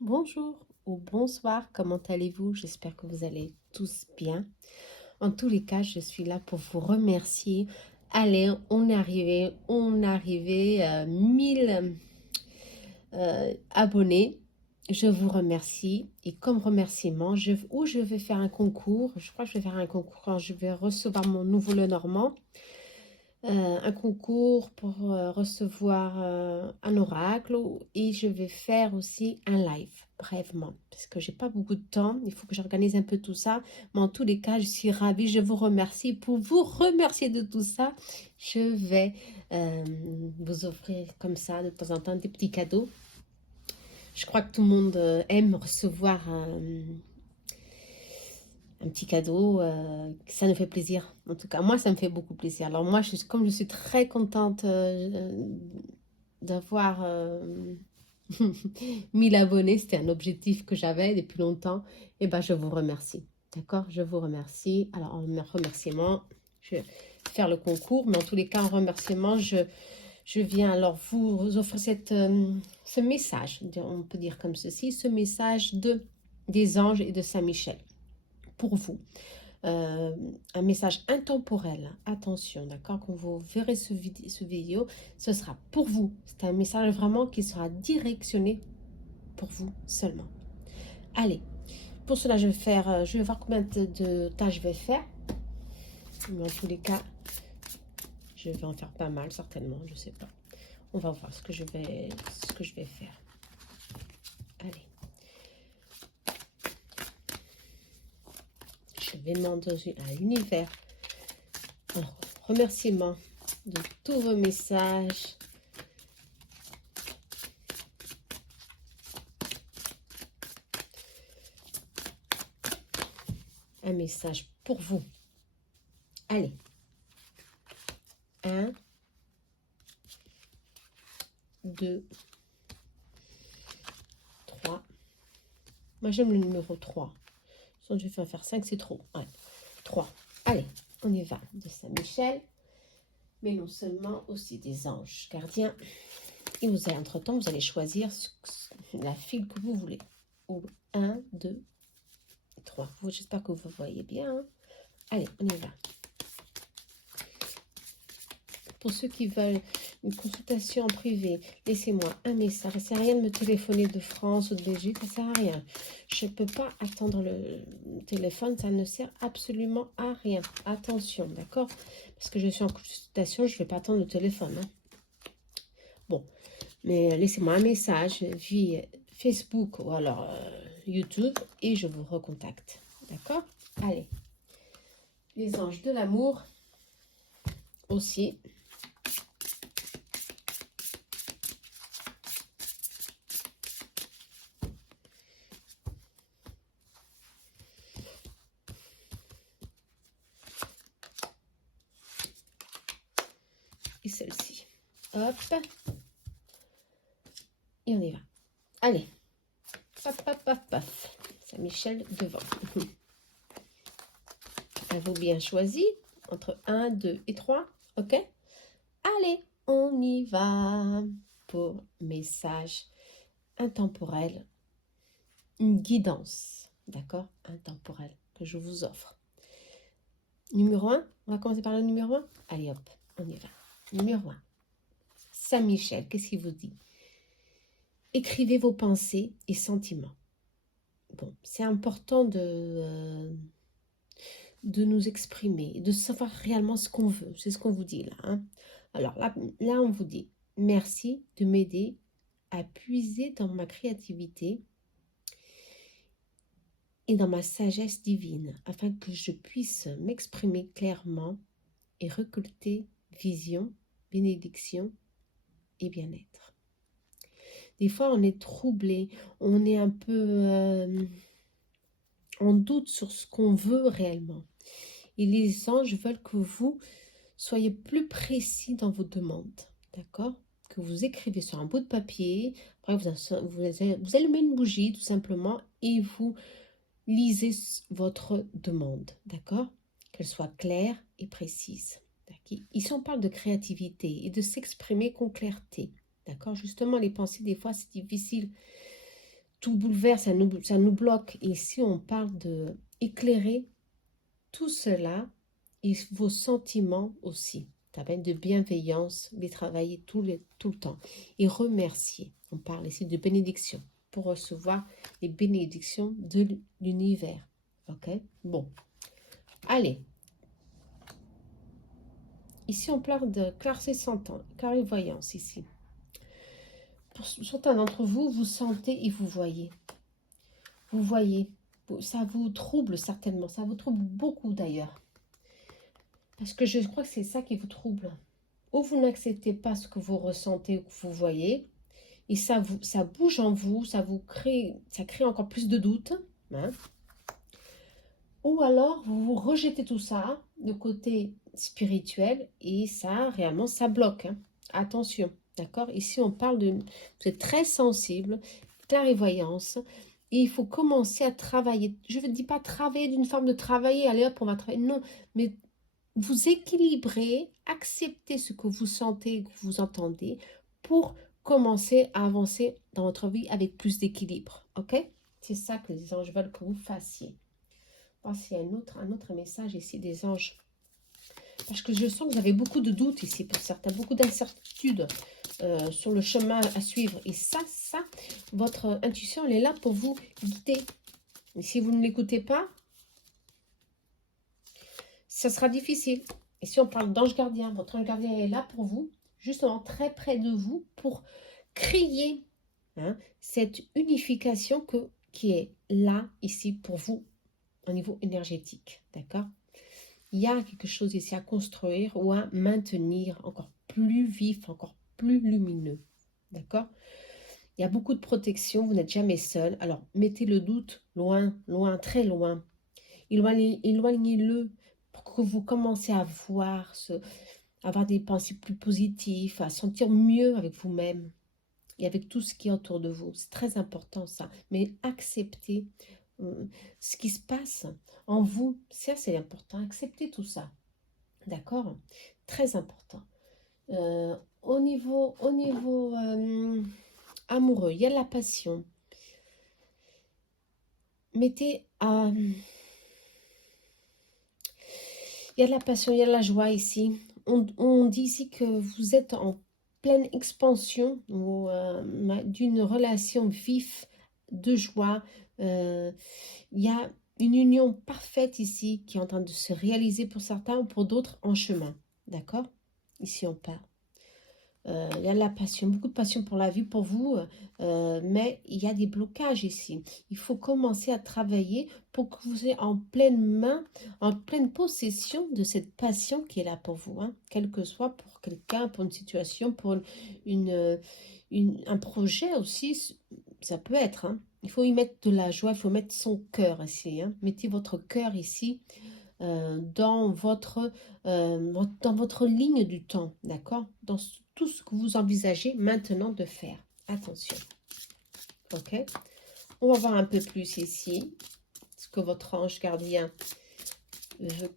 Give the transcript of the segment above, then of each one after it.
Bonjour ou bonsoir, comment allez-vous? J'espère que vous allez tous bien. En tous les cas, je suis là pour vous remercier. Allez, on est arrivé 1000 abonnés. Je vous remercie et comme remerciement, je vais faire un concours. Je crois que je vais faire un concours quand je vais recevoir mon nouveau Lenormand. Un concours pour recevoir un oracle et je vais faire aussi un live brièvement parce que j'ai pas beaucoup de temps, il faut que j'organise un peu tout ça, mais en tous les cas je suis ravie, je vous remercie. Pour vous remercier de tout ça, je vais vous offrir comme ça de temps en temps des petits cadeaux. Je crois que tout le monde aime recevoir un petit cadeau, ça nous fait plaisir. En tout cas, moi, ça me fait beaucoup plaisir. Alors moi, comme je suis très contente d'avoir 1000 abonnés, c'était un objectif que j'avais depuis longtemps, et ben je vous remercie. D'accord? Je vous remercie. Alors, en remerciement, je vais faire le concours, mais en tous les cas, en remerciement, je viens alors vous offrir ce message, on peut dire comme ceci, ce message des anges et de Saint-Michel pour vous. Un message intemporel, attention, d'accord, quand vous verrez ce vidéo, ce sera pour vous, c'est un message vraiment qui sera directionné pour vous seulement. Allez, pour cela je vais voir combien de tas je vais faire, mais en tous les cas, je vais en faire pas mal certainement, je sais pas, on va voir ce que je vais faire. Allez, je vais demander à l'univers un remerciement de tous vos messages. Un message pour vous. Allez. 1, 2, 3. Moi, j'aime le numéro 3. Sinon, je vais faire 5, c'est trop. Ouais. 3. Allez, on y va. De Saint-Michel, mais non seulement aussi des anges gardiens. Et vous allez, entre-temps, vous allez choisir la file que vous voulez. 1, 2, 3. J'espère que vous voyez bien. Hein. Allez, on y va. Pour ceux qui veulent une consultation en privé, laissez-moi un message. Ça ne sert à rien de me téléphoner de France ou de Belgique, ça ne sert à rien. Je ne peux pas attendre le téléphone, ça ne sert absolument à rien. Attention, d'accord? Parce que je suis en consultation, je ne vais pas attendre le téléphone. Hein. Bon, mais laissez-moi un message via Facebook ou alors YouTube et je vous recontacte. D'accord? Allez. Les anges de l'amour aussi. Et celle-ci. Hop. Et on y va. Allez. Paf, paf, paf, paf. Saint-Michel devant. À vous bien choisi. Entre 1, 2 et 3. OK? Allez, on y va. Pour message intemporel. Une guidance. D'accord? Intemporel que je vous offre. Numéro 1. On va commencer par le numéro 1. Allez, hop. On y va. Numéro 1. Saint-Michel, qu'est-ce qu'il vous dit? Écrivez vos pensées et sentiments. Bon, c'est important de nous exprimer, de savoir réellement ce qu'on veut. C'est ce qu'on vous dit là. Hein. Alors là, on vous dit, merci de m'aider à puiser dans ma créativité et dans ma sagesse divine, afin que je puisse m'exprimer clairement et récolter vision, bénédiction et bien-être. Des fois, on est troublé, on est un peu en doute sur ce qu'on veut réellement. Et les anges veulent que vous soyez plus précis dans vos demandes, d'accord? Que vous écrivez sur un bout de papier, après vous allumez une bougie tout simplement et vous lisez votre demande, d'accord? Qu'elle soit claire et précise. Ici, on parle de créativité et de s'exprimer con clarté, d'accord? Justement, les pensées, des fois, c'est difficile tout bouleverse, ça nous bloque. Et ici, on parle de éclairer tout cela et vos sentiments aussi. Ça va être de bienveillance, les travailler tout le temps. Et remercier. On parle ici de bénédiction pour recevoir les bénédictions de l'univers. Ok? Bon. Allez. Ici, on parle de clairvoyance ici. Pour certains d'entre vous, vous sentez et vous voyez. Vous voyez. Ça vous trouble certainement. Ça vous trouble beaucoup d'ailleurs. Parce que je crois que c'est ça qui vous trouble. Ou vous n'acceptez pas ce que vous ressentez ou que vous voyez. Et ça bouge en vous. Ça crée encore plus de doutes. Hein. Ou alors, vous rejetez tout ça, le côté spirituel, et ça, réellement, ça bloque. Hein. Attention, d'accord? Ici, on parle de... Vous êtes très sensible, clairvoyance, et il faut commencer à travailler. Je ne dis pas travailler d'une forme de travailler, allez hop, on va travailler. Non, mais vous équilibrez, acceptez ce que vous sentez, que vous entendez, pour commencer à avancer dans votre vie avec plus d'équilibre, ok? C'est ça que les anges veulent que vous fassiez. S'il y a un autre message ici des anges. Parce que je sens que vous avez beaucoup de doutes ici pour certains, beaucoup d'incertitudes sur le chemin à suivre. Et ça, votre intuition, elle est là pour vous guider. Et si vous ne l'écoutez pas, ça sera difficile. Et si on parle d'ange gardien, votre ange gardien est là pour vous, justement très près de vous, pour créer cette unification qui est là, ici, pour vous, au niveau énergétique, d'accord? Il y a quelque chose ici à construire ou à maintenir encore plus vif, encore plus lumineux, d'accord? Il y a beaucoup de protection, vous n'êtes jamais seul. Alors, mettez le doute loin, loin, très loin. Éloignez-le pour que vous commencez à voir, avoir des pensées plus positives, à sentir mieux avec vous-même et avec tout ce qui est autour de vous. C'est très important ça. Mais acceptez ce qui se passe en vous, ça c'est important, acceptez tout ça, d'accord? Très important. Au niveau amoureux, il y a la passion. Il y a de la passion, il y a de la joie ici. On dit ici que vous êtes en pleine expansion d'une relation vive de joie. Il y a une union parfaite ici qui est en train de se réaliser pour certains ou pour d'autres en chemin. D'accord? Ici on parle. Il y a de la passion, beaucoup de passion pour la vie, pour vous, mais il y a des blocages ici. Il faut commencer à travailler pour que vous soyez en pleine main, en pleine possession de cette passion qui est là pour vous, hein, quel que soit pour quelqu'un, pour une situation, pour un projet aussi, ça peut être. Hein. Il faut y mettre de la joie, il faut mettre son cœur ici. Hein. Mettez votre cœur ici. Dans votre ligne du temps, d'accord? Dans tout ce que vous envisagez maintenant de faire. Attention. Ok? On va voir un peu plus ici ce que votre ange gardien veut.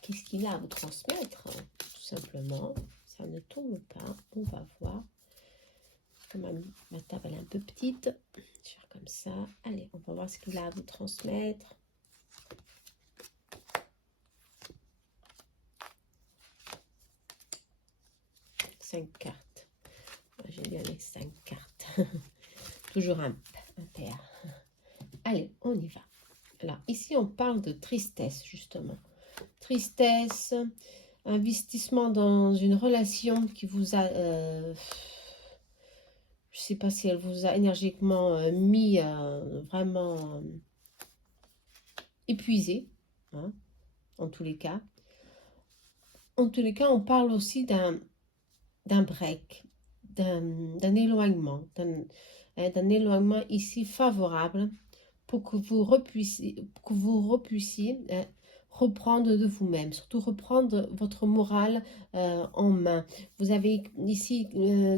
Qu'est-ce qu'il a à vous transmettre? Tout simplement. Ça ne tourne pas. On va voir. Ma table elle est un peu petite. Je vais faire comme ça. Allez, on va voir ce qu'il a à vous transmettre. 5 cartes. J'aime bien les 5 cartes. Toujours un pair. Allez, on y va. Alors, ici, on parle de tristesse, justement. Tristesse, investissement dans une relation qui vous a... je ne sais pas si elle vous a énergiquement mis vraiment épuisé, hein, en tous les cas. En tous les cas, on parle aussi d'un break, d'un éloignement, d'un éloignement ici favorable pour que vous repuissiez reprendre de vous-même, surtout reprendre votre morale en main. Vous avez ici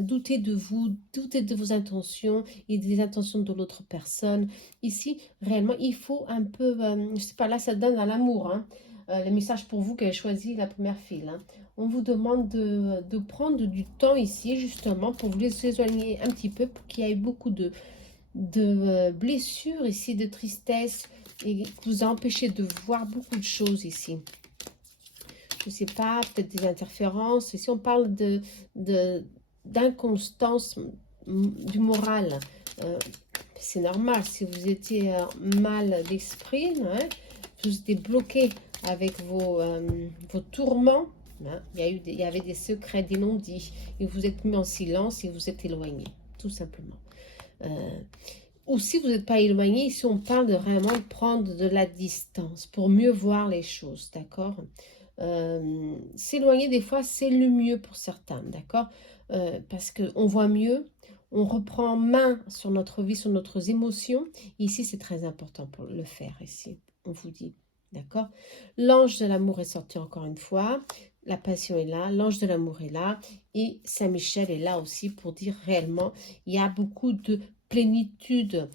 douté de vous, douté de vos intentions et des intentions de l'autre personne. Ici, réellement, il faut un peu, je sais pas, là ça donne à l'amour, hein. le message pour vous qui avez choisi la première file. Hein. On vous demande de prendre du temps ici, justement, pour vous éloigner un petit peu, pour qu'il y ait beaucoup de blessures ici, de tristesse, et qui vous a empêché de voir beaucoup de choses ici. Je ne sais pas, peut-être des interférences. Ici, on parle d'inconstance du moral. C'est normal, si vous étiez mal d'esprit, hein, vous étiez bloqué avec vos tourments, hein, il y avait des secrets, des non-dits, et vous êtes mis en silence et vous êtes éloigné, tout simplement. Ou si vous n'êtes pas éloigné, ici on parle de vraiment prendre de la distance pour mieux voir les choses, d'accord? S'éloigner des fois, c'est le mieux pour certains, d'accord? Parce qu'on voit mieux, on reprend main sur notre vie, sur nos émotions. Ici, c'est très important pour le faire, ici, on vous dit, d'accord? L'ange de l'amour est sorti encore une fois, la passion est là, l'ange de l'amour est là, et Saint-Michel est là aussi pour dire réellement, il y a beaucoup de plénitude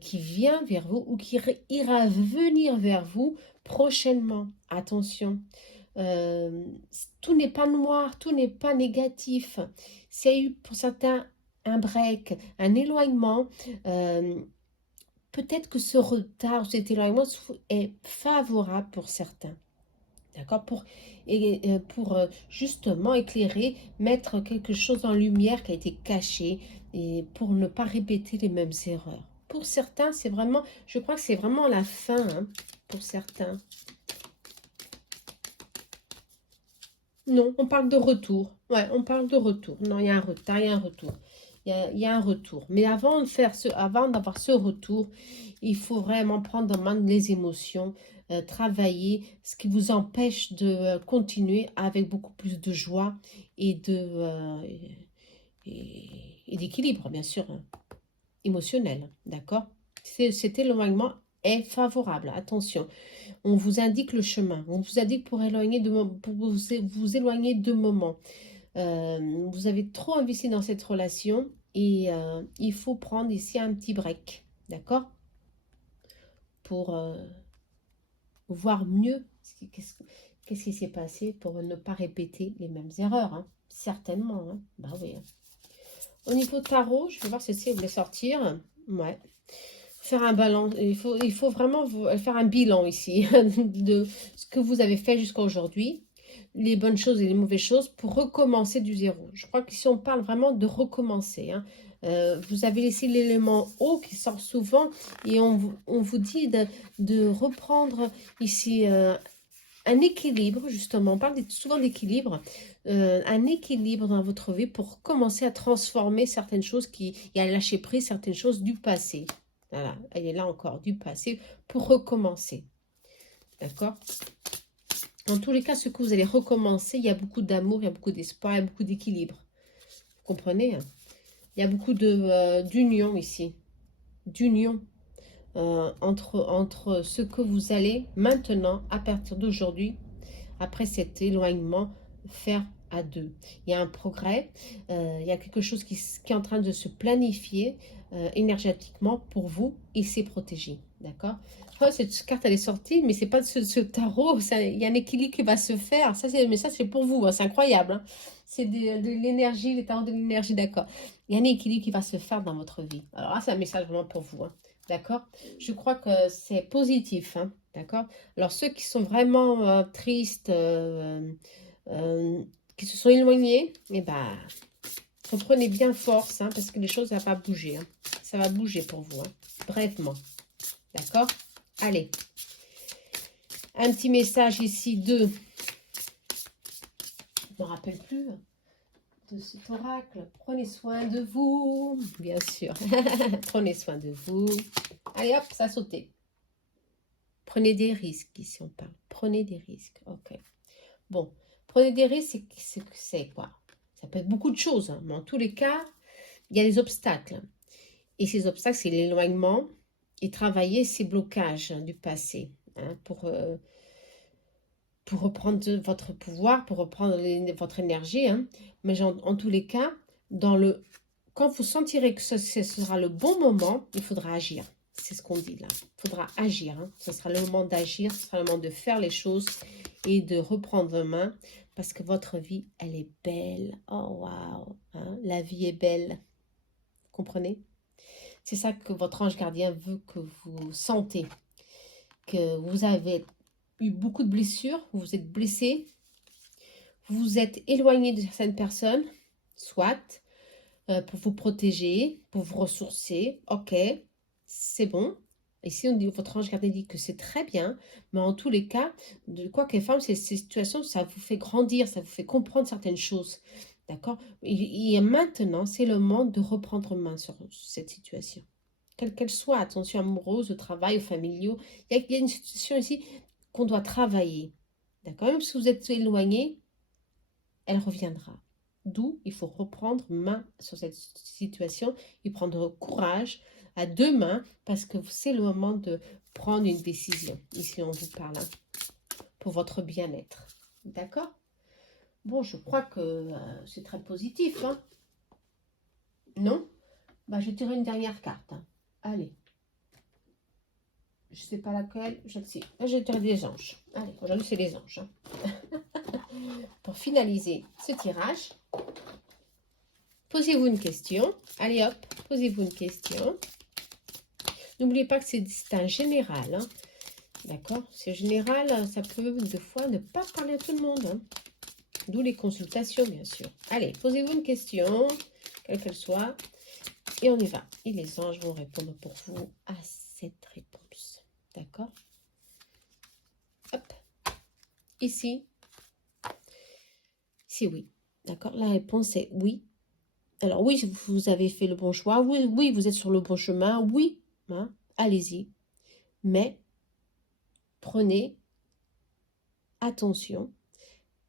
qui vient vers vous ou qui ira venir vers vous prochainement. Attention. Tout n'est pas noir, tout n'est pas négatif. S'il y a eu pour certains un break, un éloignement, peut-être que ce retard, cet éloignement est favorable pour certains. D'accord, pour justement éclairer, mettre quelque chose en lumière qui a été caché et pour ne pas répéter les mêmes erreurs. Pour certains, c'est vraiment, je crois que c'est vraiment la fin, hein, pour certains. Non, on parle de retour. Ouais, on parle de retour. Non, il y a un retard, il y a un retour. Il y a un retour. Mais avant d'avoir ce retour, il faut vraiment prendre en main les émotions, travailler ce qui vous empêche de continuer avec beaucoup plus de joie et d'équilibre, bien sûr, hein, émotionnel. D'accord? Cet éloignement est favorable. Attention. On vous indique le chemin. On vous indique pour vous éloigner de moments. Vous avez trop investi dans cette relation et il faut prendre ici un petit break, d'accord? Pour voir mieux qu'est-ce qui s'est passé pour ne pas répéter les mêmes erreurs, hein. Certainement, hein. Bah oui. Hein. Au niveau tarot, je vais voir si vous voulez sortir. Ouais. Faire un balance, il faut vraiment faire un bilan ici de ce que vous avez fait jusqu'à aujourd'hui, les bonnes choses et les mauvaises choses pour recommencer du zéro. Je crois qu'ici on parle vraiment de recommencer. Hein. Vous avez laissé l'élément eau qui sort souvent et on vous dit de reprendre ici un équilibre, justement. On parle souvent d'équilibre, un équilibre dans votre vie pour commencer à transformer certaines choses et à lâcher prise certaines choses du passé. Voilà, elle est là encore, du passé, pour recommencer. D'accord? En tous les cas, ce que vous allez recommencer, il y a beaucoup d'amour, il y a beaucoup d'espoir, il y a beaucoup d'équilibre. Vous comprenez? Il y a beaucoup d'union ici. D'union entre ce que vous allez maintenant, à partir d'aujourd'hui, après cet éloignement, faire à deux. Il y a un progrès, il y a quelque chose qui est en train de se planifier énergétiquement pour vous et c'est protégé. D'accord? Oh, cette carte elle est sortie, mais c'est pas ce tarot, il y a un équilibre qui va se faire. Mais ça c'est pour vous, hein, c'est incroyable. Hein. C'est de l'énergie, les tarots de l'énergie, d'accord. Il y a un équilibre qui va se faire dans votre vie. Alors là, c'est un message vraiment pour vous. Hein. D'accord? Je crois que c'est positif. Hein. D'accord? Alors ceux qui sont vraiment tristes, qui se sont éloignés, eh ben, reprenez bien force, hein, parce que les choses, ça va bouger. Hein. Ça va bouger pour vous, hein, brièvement. D'accord? Allez. Un petit message ici de... Je ne me rappelle plus de cet oracle. Prenez soin de vous, bien sûr. Prenez soin de vous. Allez, hop, ça a sauté. Prenez des risques, ici on parle. Prenez des risques, ok. Bon, prenez des risques, c'est quoi? Ça peut être beaucoup de choses, hein, mais en tous les cas, il y a des obstacles. Et ces obstacles, c'est l'éloignement et travailler ces blocages du passé hein, pour reprendre votre pouvoir, pour reprendre votre énergie. Hein. Mais en tous les cas, quand vous sentirez que ce sera le bon moment, il faudra agir. c'est ce qu'on dit là. Il faudra agir. Hein. Ce sera le moment d'agir, ce sera le moment de faire les choses et de reprendre main. Parce que votre vie, elle est belle. Oh, waouh. Hein. La vie est belle. Vous comprenez? C'est ça que votre ange gardien veut que vous sentez. Que vous avez eu beaucoup de blessures, vous vous êtes blessé, vous vous êtes éloigné de certaines personnes, soit pour vous protéger, pour vous ressourcer. Ok, c'est bon. Ici, on dit, votre ange gardien dit que c'est très bien, mais en tous les cas, de quoi qu'elle forme, ces situations, ça vous fait grandir, ça vous fait comprendre certaines choses. D'accord? Et maintenant, c'est le moment de reprendre main sur cette situation. Quelle qu'elle soit, attention amoureuse, au travail, au familiaux. Il y a une situation ici qu'on doit travailler. D'accord? Même si vous êtes éloigné, elle reviendra. D'où il faut reprendre main sur cette situation et prendre courage à deux mains parce que c'est le moment de prendre une décision. Ici, on vous parle hein, pour votre bien-être. D'accord? Bon, je crois que c'est très positif. Hein? Non? Bah, je tire une dernière carte. Hein. Allez. Je ne sais pas laquelle, je le sais. Là, je tire des anges. Allez, aujourd'hui, c'est les anges. Hein. Pour finaliser ce tirage, posez-vous une question. Allez hop, posez-vous une question. N'oubliez pas que c'est un général. Hein. D'accord? C'est général, ça peut des fois ne pas parler à tout le monde. Hein. D'où les consultations, bien sûr. Allez, posez-vous une question, quelle qu'elle soit. Et on y va. Et les anges vont répondre pour vous à cette réponse. D'accord? Hop. Ici. C'est oui. D'accord? La réponse est oui. Alors oui, vous avez fait le bon choix. Oui, oui, vous êtes sur le bon chemin. Oui, hein, allez-y. Mais prenez attention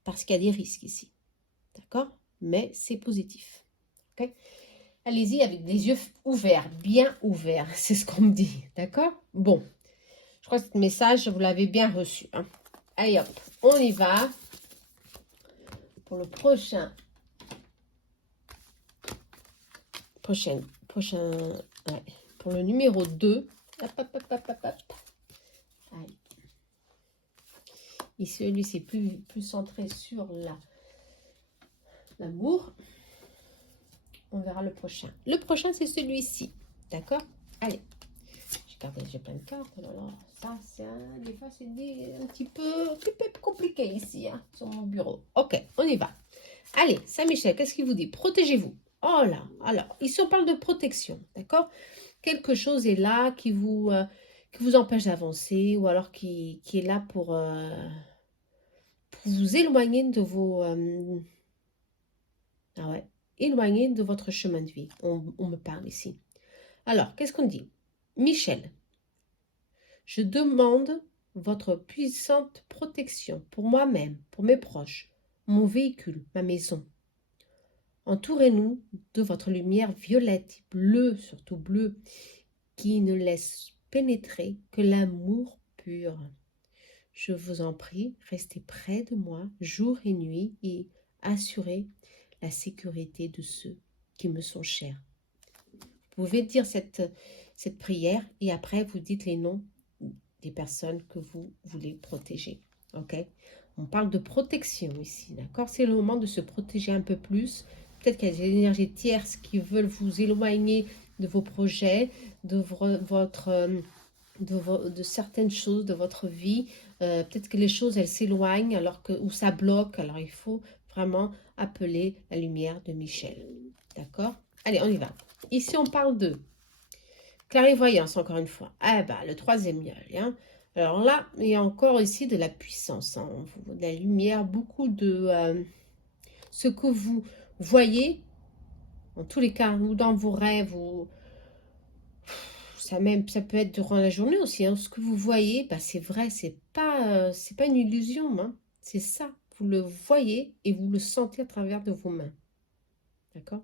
parce qu'il y a des risques ici. D'accord? Mais c'est positif. Ok? Allez-y avec des yeux ouverts, bien ouverts. C'est ce qu'on me dit. D'accord? Bon. Je crois que ce message, vous l'avez bien reçu. Hein. Allez hop, on y va. Pour le prochain, ouais, pour le numéro 2. Hop, hop, hop, hop, hop, hop. Allez. Et celui-ci est plus centré sur l'amour. On verra le prochain. Le prochain, c'est celui-ci. D'accord? Allez. J'ai plein de cartes. Alors, ça, des fois, c'est un petit peu compliqué ici, hein, sur mon bureau. Ok, on y va. Allez, Saint-Michel, qu'est-ce qu'il vous dit? Protégez-vous. Oh là, alors, ici, on parle de protection, d'accord? Quelque chose est là qui vous empêche d'avancer ou alors qui est là pour vous éloigner de vos... ah ouais, éloigner de votre chemin de vie. On me parle ici. Alors, qu'est-ce qu'on dit? Michel, je demande votre puissante protection pour moi-même, pour mes proches, mon véhicule, ma maison. Entourez-nous de votre lumière violette, bleue, surtout bleue, qui ne laisse pénétrer que l'amour pur. Je vous en prie, restez près de moi jour et nuit et assurez la sécurité de ceux qui me sont chers. Vous pouvez dire cette prière et après vous dites les noms des personnes que vous voulez protéger. Ok? On parle de protection ici, d'accord? C'est le moment de se protéger un peu plus. Peut-être qu'il y a des énergies tierces qui veulent vous éloigner de vos projets, de de certaines choses de votre vie. Peut-être que les choses, elles s'éloignent ou ça bloque. Alors, il faut vraiment appeler la lumière de Michel. D'accord? Allez, on y va. Ici, on parle de clairvoyance, encore une fois. Ah bah, le troisième œil. Hein. Alors là, il y a encore ici de la puissance, hein, de la lumière, beaucoup de ce que vous voyez, en tous les cas, ou dans vos rêves, ou ça peut être durant la journée aussi. Hein, ce que vous voyez, bah, c'est vrai, c'est pas une illusion. Hein, c'est ça, vous le voyez et vous le sentez à travers de vos mains. D'accord?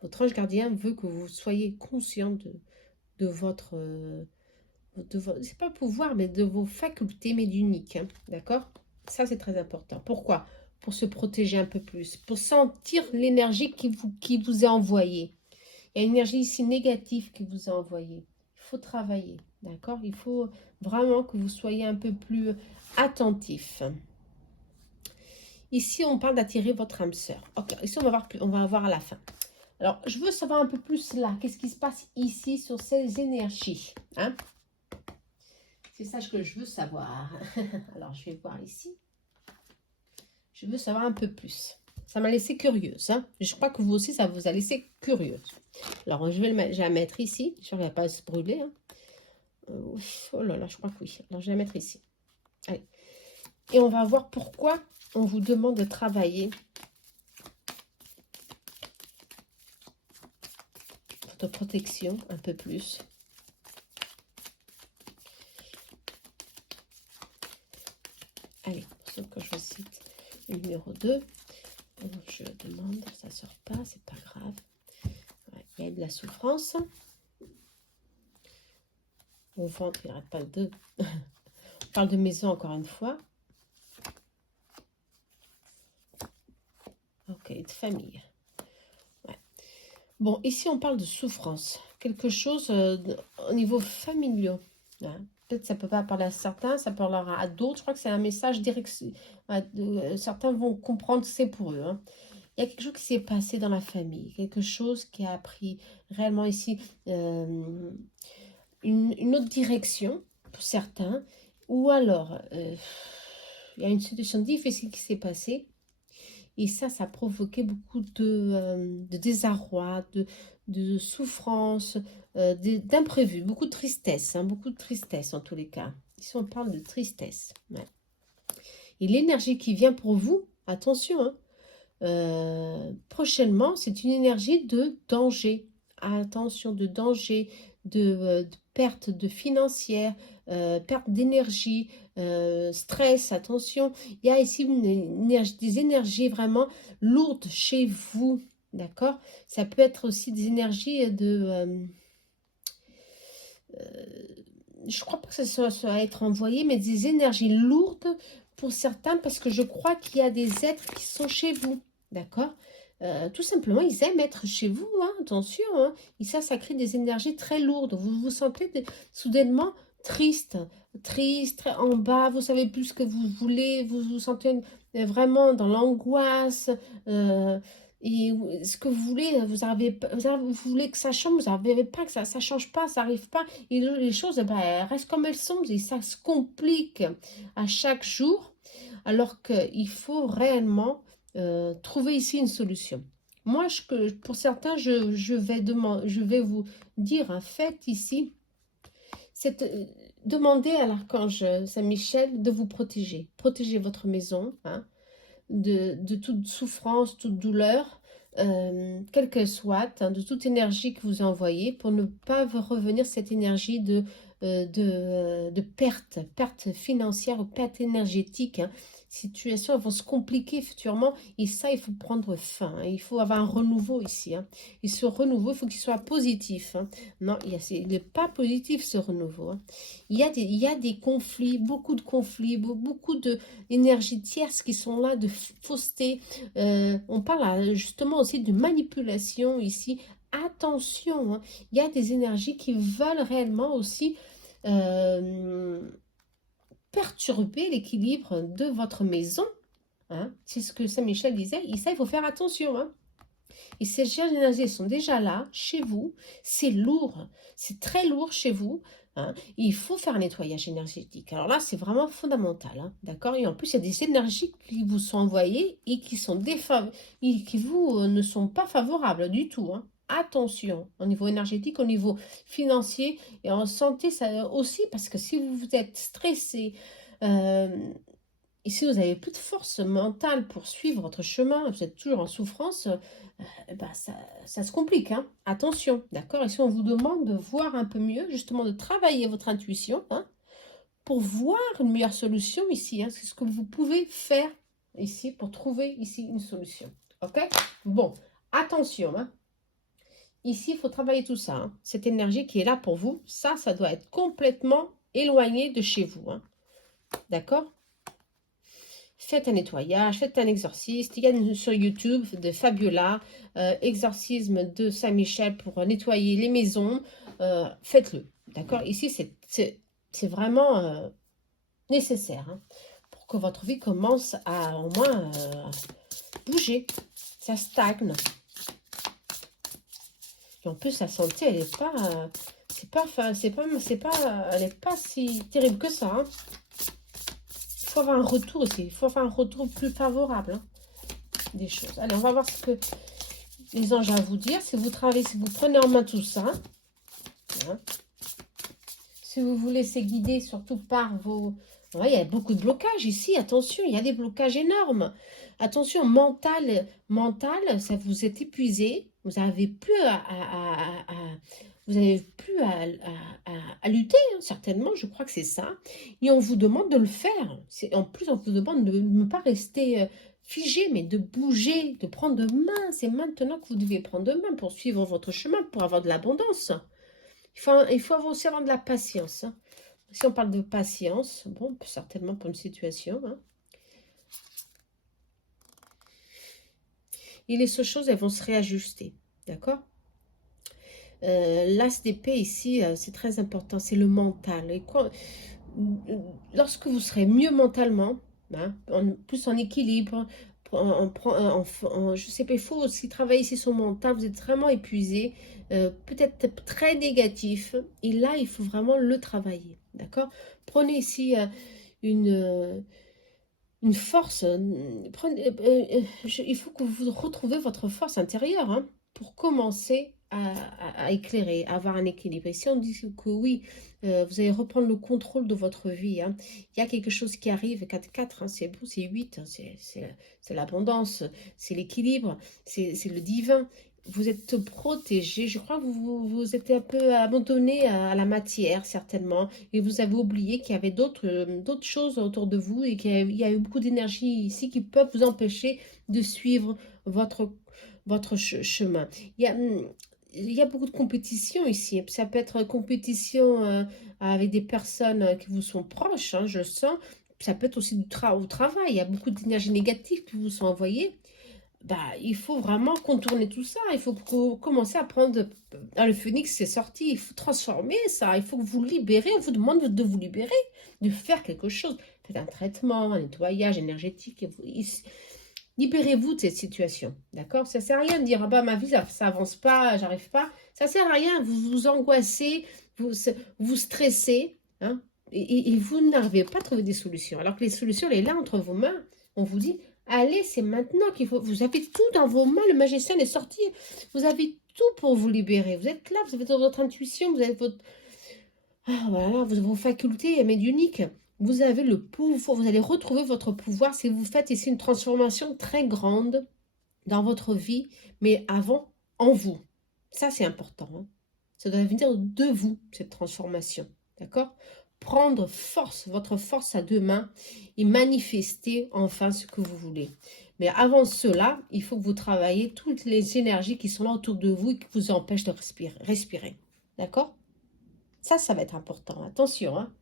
Votre ange gardien veut que vous soyez conscient de votre... c'est pas pouvoir, mais de vos facultés médiumniques, hein, d'accord? Ça, c'est très important. Pourquoi? Pour se protéger un peu plus, pour sentir l'énergie qui vous est envoyée. Il y a une énergie ici négative qui vous est envoyée. Il faut travailler, d'accord? Il faut vraiment que vous soyez un peu plus attentif. Ici, on parle d'attirer votre âme sœur. Ok, ici, on va voir à la fin. Alors, je veux savoir un peu plus là. Qu'est-ce qui se passe ici sur ces énergies, hein? C'est ça que je veux savoir. Alors, je vais voir ici. Je veux savoir un peu plus. Ça m'a laissé curieuse, hein? Je crois que vous aussi, ça vous a laissé curieuse. Alors, je vais la mettre ici. Je ne vais pas se brûler, hein. Oh là là, je crois que oui. Alors, je vais la mettre ici. Allez. Et on va voir pourquoi on vous demande de travailler votre protection un peu plus. Allez, pour ceux que je cite, le numéro 2. Donc, je demande, ça ne sort pas, c'est pas grave. Ouais, il y a de la souffrance. Au ventre, il n'arrête pas de... On parle de maison encore une fois. Ok, de famille. Ouais. Bon, ici, on parle de souffrance. Quelque chose au niveau familial. Hein. Peut-être ça ne peut pas parler à certains, ça parlera à d'autres. Je crois que c'est un message direct. Certains vont comprendre que c'est pour eux. Hein. Il y a quelque chose qui s'est passé dans la famille. Quelque chose qui a pris réellement ici une autre direction pour certains. Ou alors, il y a une situation difficile qui s'est passée. Et ça a provoqué beaucoup de désarroi, de souffrance, d'imprévu, beaucoup de tristesse, hein, beaucoup de tristesse en tous les cas. Ici, on parle de tristesse. Ouais. Et l'énergie qui vient pour vous, attention, hein, prochainement, c'est une énergie de danger. Attention, de danger, de perte de financière, perte d'énergie, stress, attention. Il y a ici des énergies vraiment lourdes chez vous, d'accord? Ça peut être aussi des énergies je crois pas que ça va être envoyé, mais des énergies lourdes pour certains, parce que je crois qu'il y a des êtres qui sont chez vous, d'accord? Tout simplement, ils aiment être chez vous, hein, attention, hein, et ça crée des énergies très lourdes. Vous vous sentez soudainement triste, très en bas, vous savez plus ce que vous voulez, vous vous sentez vraiment dans l'angoisse, et ce que vous voulez, vous voulez que ça change, vous n'arrivez pas, que ça ne change pas, ça n'arrive pas, et les choses ben, elles restent comme elles sont, et ça se complique à chaque jour, alors qu'il faut réellement trouver ici une solution. Moi, pour certains, je vais vous dire un fait ici, c'est demander à l'archange Saint-Michel de vous protéger. Protéger votre maison, hein, de toute souffrance, toute douleur, quelle qu'elle soit, hein, de toute énergie que vous envoyez, pour ne pas revenir cette énergie de perte financière ou perte énergétique. Hein. Situations elles vont se compliquer futurement et ça, il faut prendre fin. Hein. Il faut avoir un renouveau ici. Hein. Et ce renouveau, il faut qu'il soit positif. Hein. Non, il n'est pas positif ce renouveau. Hein. Il y a des conflits, beaucoup de conflits, beaucoup d'énergies tierces qui sont là, de fausseté. On parle justement aussi de manipulation ici. Attention, hein. Il y a des énergies qui veulent réellement aussi perturber l'équilibre de votre maison. Hein. C'est ce que Saint-Michel disait. Et ça, il faut faire attention. Hein. Et ces énergies sont déjà là, chez vous. C'est lourd. C'est très lourd chez vous. Hein. Il faut faire un nettoyage énergétique. Alors là, c'est vraiment fondamental. Hein. D'accord. Et en plus, il y a des énergies qui vous sont envoyées et qui sont qui vous ne sont pas favorables du tout. Hein. Attention, au niveau énergétique, au niveau financier et en santé ça aussi, parce que si vous êtes stressé, et si vous n'avez plus de force mentale pour suivre votre chemin, vous êtes toujours en souffrance, bah ça se complique. Hein. Attention, d'accord? Et si on vous demande de voir un peu mieux, justement de travailler votre intuition, hein, pour voir une meilleure solution ici, hein, c'est ce que vous pouvez faire ici pour trouver ici une solution. Ok? Bon, attention, hein. Ici, il faut travailler tout ça. Hein. Cette énergie qui est là pour vous, ça doit être complètement éloigné de chez vous. Hein. D'accord? Faites un nettoyage, faites un exorcisme. Il y a sur YouTube de Fabiola, exorcisme de Saint-Michel pour nettoyer les maisons. faites-le. D'accord? Ici, c'est vraiment nécessaire, hein, pour que votre vie commence à au moins bouger. Ça stagne. Et en plus, la santé, elle est pas... elle est pas si terrible que ça, hein. Il faut avoir un retour aussi. Il faut avoir un retour plus favorable, hein, des choses. Allez, on va voir ce que les anges ont à vous dire. Si vous travaillez, si vous prenez en main tout ça, hein, si vous vous laissez guider surtout par vos... Ouais, il y a beaucoup de blocages ici, attention, il y a des blocages énormes. Attention, mental, ça vous êtes épuisé, vous n'avez plus vous avez plus à lutter, hein, certainement, je crois que c'est ça. Et on vous demande de le faire. En plus, on vous demande de ne pas rester figé, mais de bouger, de prendre de main. C'est maintenant que vous devez prendre de main pour suivre votre chemin, pour avoir de l'abondance. Il faut aussi avoir de la patience, hein. Si on parle de patience, bon, certainement pour une situation, hein. Et les choses, elles vont se réajuster, d'accord? L'as d'épée ici, c'est très important, c'est le mental. Et lorsque vous serez mieux mentalement, hein, plus en équilibre, je sais pas, il faut aussi travailler sur son mental, vous êtes vraiment épuisé, peut-être très négatif, et là, il faut vraiment le travailler, d'accord? Prenez ici une force, il faut que vous retrouviez votre force intérieure, hein, pour commencer à éclairer, à avoir un équilibre. Et si on dit que oui, vous allez reprendre le contrôle de votre vie, hein, il y a quelque chose qui arrive, 4-4, hein, c'est beau, c'est 8, hein, c'est l'abondance, c'est l'équilibre, c'est le divin. Vous êtes protégé, je crois que vous êtes un peu abandonné à la matière, certainement, et vous avez oublié qu'il y avait d'autres choses autour de vous et qu'il y a eu beaucoup d'énergie ici qui peuvent vous empêcher de suivre votre chemin. Il y a beaucoup de compétition ici. Ça peut être compétition avec des personnes qui vous sont proches, hein, je le sens. Ça peut être aussi au travail. Il y a beaucoup d'énergie négative qui vous sont envoyées. Bah, il faut vraiment contourner tout ça. Il faut commencer à prendre... Le phénix, c'est sorti. Il faut transformer ça. Il faut que vous libérez. On vous demande de vous libérer, de faire quelque chose. Faites un traitement, un nettoyage énergétique. Libérez-vous de cette situation. D'accord? Ça ne sert à rien de dire, ah bah, ma vie, ça avance pas, j'arrive pas. Ça ne sert à rien. Vous vous angoissez, vous stressez, hein, et vous n'arrivez pas à trouver des solutions. Alors que les solutions, elles sont là entre vos mains. On vous dit, allez, c'est maintenant qu'il faut. Vous avez tout dans vos mains. Le magicien est sorti. Vous avez tout pour vous libérer. Vous êtes là, vous avez votre intuition, vous avez voilà, vos facultés médiumniques. Vous avez le pouvoir, vous allez retrouver votre pouvoir si vous faites ici une transformation très grande dans votre vie, mais avant, en vous. Ça, c'est important, hein. Ça doit venir de vous, cette transformation. D'accord? Prendre force, votre force à deux mains et manifester enfin ce que vous voulez. Mais avant cela, il faut que vous travaillez toutes les énergies qui sont là autour de vous et qui vous empêchent de respirer. D'accord? Ça va être important. Attention, hein.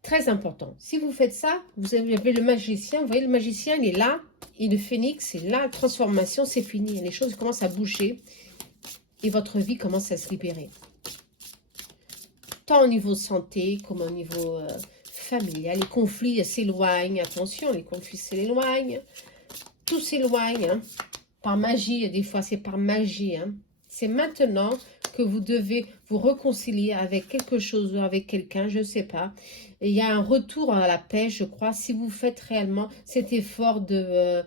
Très important. Si vous faites ça, vous avez le magicien. Vous voyez, le magicien, il est là. Et le phénix, c'est la transformation, c'est fini. Les choses commencent à bouger. Et votre vie commence à se libérer. Tant au niveau santé, comme au niveau familial. Les conflits s'éloignent. Attention, les conflits s'éloignent. Tout s'éloigne, hein. Par magie. Des fois, c'est par magie, hein. C'est maintenant que vous devez vous réconcilier avec quelque chose ou avec quelqu'un, je ne sais pas. Et il y a un retour à la paix, je crois, si vous faites réellement cet effort de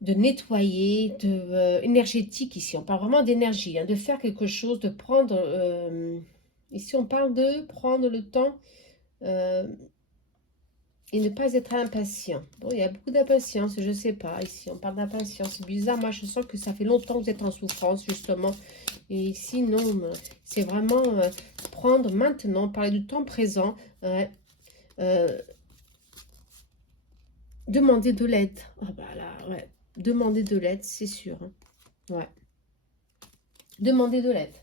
nettoyer, énergétique ici. On parle vraiment d'énergie, hein, de faire quelque chose, de prendre... ici, on parle de prendre le temps et ne pas être impatient. Bon, il y a beaucoup d'impatience, je ne sais pas. Ici, on parle d'impatience. C'est bizarre, moi, je sens que ça fait longtemps que vous êtes en souffrance, justement. Et ici, non, c'est vraiment prendre maintenant, parler du temps présent, demander de l'aide. Ah bah là, ouais, demander de l'aide, c'est sûr, hein. Ouais. Demander de l'aide.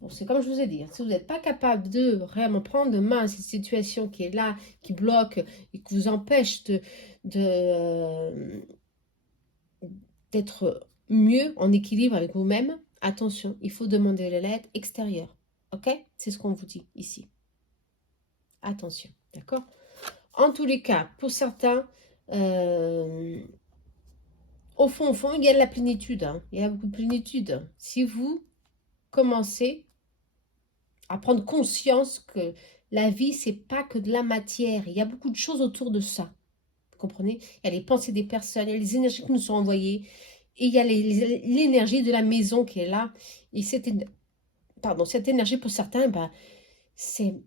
Bon, c'est comme je vous ai dit, hein, si vous n'êtes pas capable de vraiment prendre de main cette situation qui est là, qui bloque et qui vous empêche d'être mieux en équilibre avec vous-même, Attention, il faut demander l'aide extérieure. Ok? C'est ce qu'on vous dit ici. Attention, d'accord? En tous les cas, pour certains, au fond, il y a de la plénitude. Hein. Il y a beaucoup de plénitude. Si vous commencez à prendre conscience que la vie, c'est pas que de la matière. Il y a beaucoup de choses autour de ça. Vous comprenez? Il y a les pensées des personnes, il y a les énergies qui nous sont envoyées. Et il y a l'énergie de la maison qui est là. Et cette énergie, pour certains, ben, c'est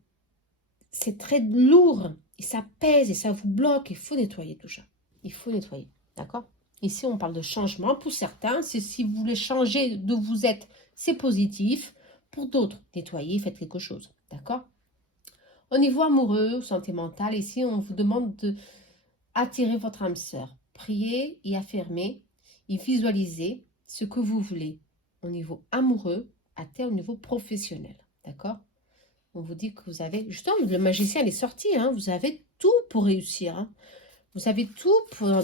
très lourd. Et ça pèse et ça vous bloque. Il faut nettoyer tout ça. Il faut nettoyer. D'accord? Ici, on parle de changement. Pour certains, c'est si vous voulez changer d'où vous êtes, c'est positif. Pour d'autres, nettoyez, faites quelque chose. D'accord? Au niveau amoureux, santé mentale, ici, on vous demande de attirer votre âme sœur. Priez et affirmez et visualisez ce que vous voulez au niveau amoureux, au niveau professionnel. D'accord? On vous dit que vous avez... Justement, le magicien, il est sorti. Hein, vous avez tout pour réussir. Hein. Vous avez tout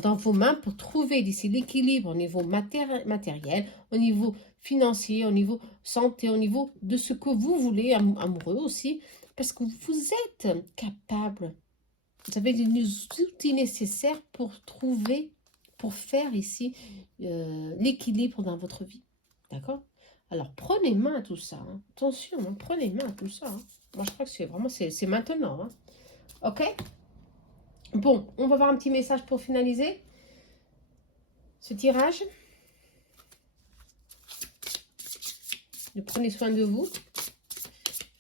dans vos mains pour trouver ici l'équilibre au niveau matériel, au niveau financier, au niveau santé, au niveau de ce que vous voulez, amoureux aussi, parce que vous êtes capable. Vous avez les outils nécessaires pour trouver, pour faire ici l'équilibre dans votre vie. D'accord? Alors, prenez main à tout ça. Hein. Attention, hein, prenez main à tout ça. Hein. Moi, je crois que c'est vraiment, c'est maintenant. Hein. Ok? Bon, on va voir un petit message pour finaliser ce tirage. Prenez soin de vous.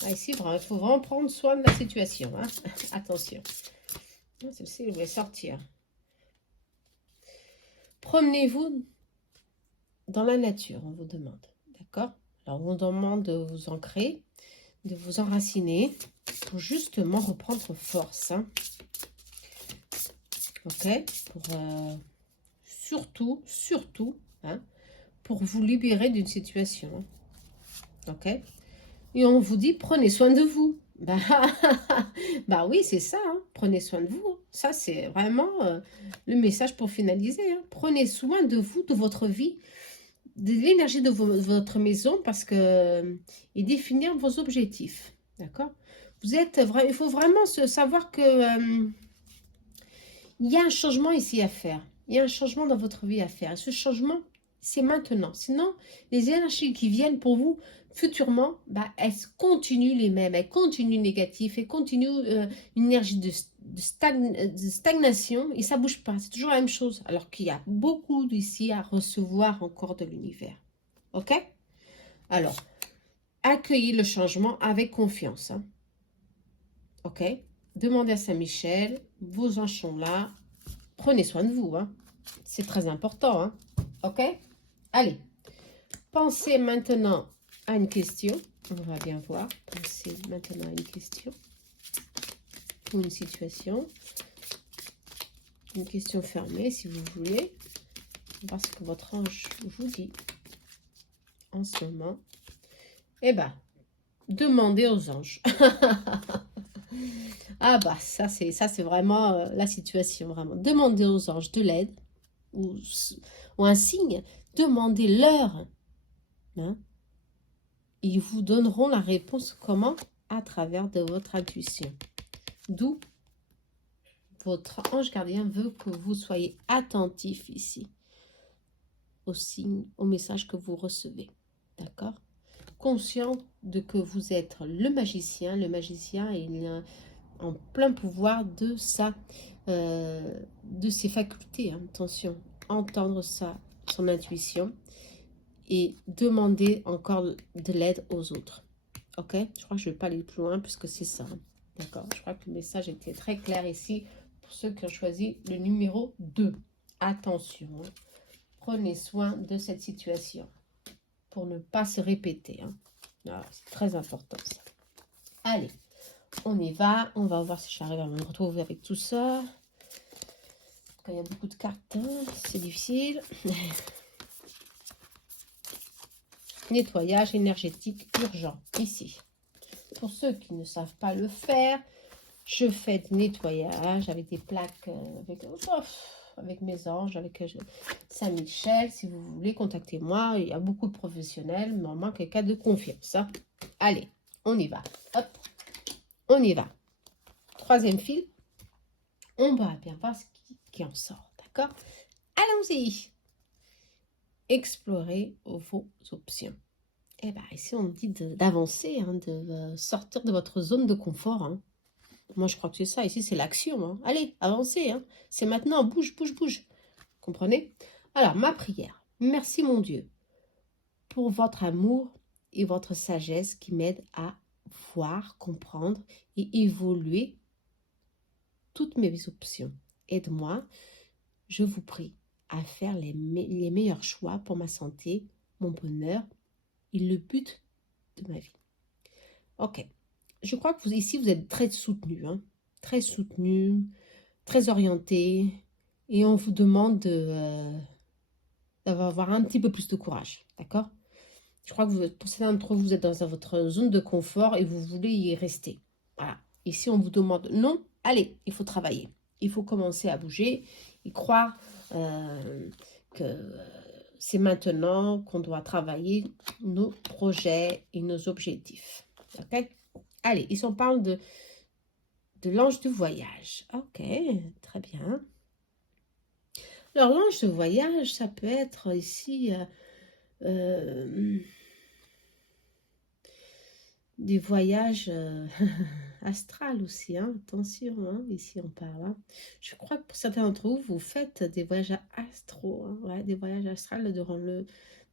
Ah, ici, il faut vraiment prendre soin de la situation. Hein. Attention. Celle-ci, elle voulait sortir. Promenez-vous dans la nature, on vous demande. D'accord? Alors, on vous demande de vous ancrer, de vous enraciner pour justement reprendre force. Hein. Ok? Pour surtout, hein, pour vous libérer d'une situation. Hein. Ok? Et on vous dit, prenez soin de vous. Bah oui, c'est ça. Hein. Prenez soin de vous. Ça, c'est vraiment le message pour finaliser. Hein. Prenez soin de vous, de votre vie, de l'énergie de votre maison, parce que et définir vos objectifs. D'accord? Il faut vraiment savoir que il y a un changement ici à faire. Il y a un changement dans votre vie à faire. Et ce changement, c'est maintenant. Sinon, les énergies qui viennent pour vous futurement, bah, elles continuent les mêmes. Elles continuent négatives. Elles continuent une énergie de stagnation. Et ça ne bouge pas. C'est toujours la même chose. Alors qu'il y a beaucoup d'ici à recevoir encore de l'univers. OK? Alors, accueillez le changement avec confiance. Hein. OK? Demandez à Saint-Michel. Vos anges sont là. Prenez soin de vous, hein. C'est très important, hein. Ok? Allez, pensez maintenant à une question. On va bien voir. Pensez maintenant à une question ou une situation. Une question fermée, si vous voulez. Parce que votre ange vous dit en ce moment. Eh bien, demandez aux anges. Ah bah, ça c'est vraiment la situation, vraiment. Demandez aux anges de l'aide ou un signe. Demandez-leur. Hein. Ils vous donneront la réponse comment? À travers de votre intuition. D'où votre ange gardien veut que vous soyez attentif ici aux signes, aux messages que vous recevez. D'accord? Conscient de que vous êtes le magicien. Le magicien, il a en plein pouvoir de ses facultés. Hein. Attention, entendre ça, son intuition. Et demander encore de l'aide aux autres. Ok? Je crois que je ne vais pas aller plus loin puisque c'est ça. D'accord? Je crois que le message était très clair ici pour ceux qui ont choisi le numéro 2. Attention. Hein. Prenez soin de cette situation pour ne pas se répéter. Hein. C'est très important ça. Allez, on y va. On va voir si j'arrive à me retrouver avec tout ça. Quand il y a beaucoup de cartes, hein, c'est difficile. Nettoyage énergétique urgent, ici. Pour ceux qui ne savent pas le faire, je fais du nettoyage avec des plaques. avec mes anges, avec Saint-Michel. Si vous voulez, contactez-moi. Il y a beaucoup de professionnels, mais on manque quelqu'un de confiance. Hein. Allez, on y va. Hop, on y va. Troisième fil. On va bien voir ce qui en sort. D'accord? Allons-y. Explorez vos options. Et bien, ici, on dit d'avancer, hein, de sortir de votre zone de confort. Hein. Moi, je crois que c'est ça. Ici, c'est l'action. Hein. Allez, avancez. Hein. C'est maintenant. Bouge, bouge, bouge. Comprenez? Alors, ma prière. Merci, mon Dieu, pour votre amour et votre sagesse qui m'aident à voir, comprendre et évoluer toutes mes options. Aide-moi, je vous prie, à faire les meilleurs choix pour ma santé, mon bonheur et le but de ma vie. Ok. Je crois que ici, vous êtes très soutenu, hein, très soutenu, très orienté, et on vous demande d'avoir un petit peu plus de courage, d'accord? Je crois que pour certains d'entre vous, vous êtes dans votre zone de confort et vous voulez y rester. Voilà. Ici, on vous demande non, allez, il faut travailler. Il faut commencer à bouger et croire que c'est maintenant qu'on doit travailler nos projets et nos objectifs. Ok? Allez, ici, on parle de l'ange du voyage. Ok, très bien. Alors, l'ange de voyage, ça peut être ici des voyages astrales aussi. Hein. Attention, hein, ici on parle. Hein. Je crois que pour certains d'entre vous, vous faites des voyages astraux. Hein, ouais, des voyages astrales